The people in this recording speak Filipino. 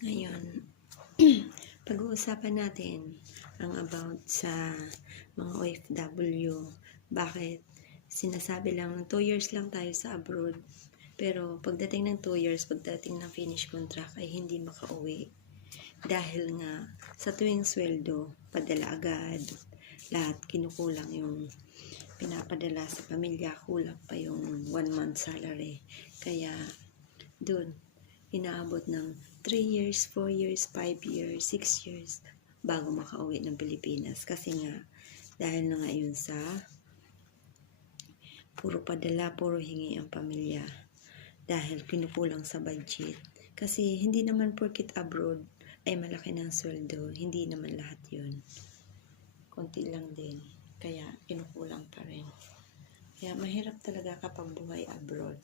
Ngayon, pag-uusapan natin ang about sa mga OFW. Bakit sinasabi lang 2 years lang tayo sa abroad, pero pagdating ng 2 years, pagdating ng finish contract ay hindi makauwi. Dahil nga sa tuwing sweldo, padala agad, lahat kinukulang yung pinapadala sa pamilya, kulang pa yung 1 month salary. Kaya dun, inaabot ng 3 years, 4 years, 5 years, 6 years bago makauwi ng Pilipinas. Kasi nga, dahil na nga yun sa puro padala, puro hingi ang pamilya. Dahil kinukulang sa budget. Kasi hindi naman porkit abroad ay malaki ng sweldo. Hindi naman lahat yun. Konti lang din. Kaya kinukulang pa rin. Kaya mahirap talaga kapag buhay abroad.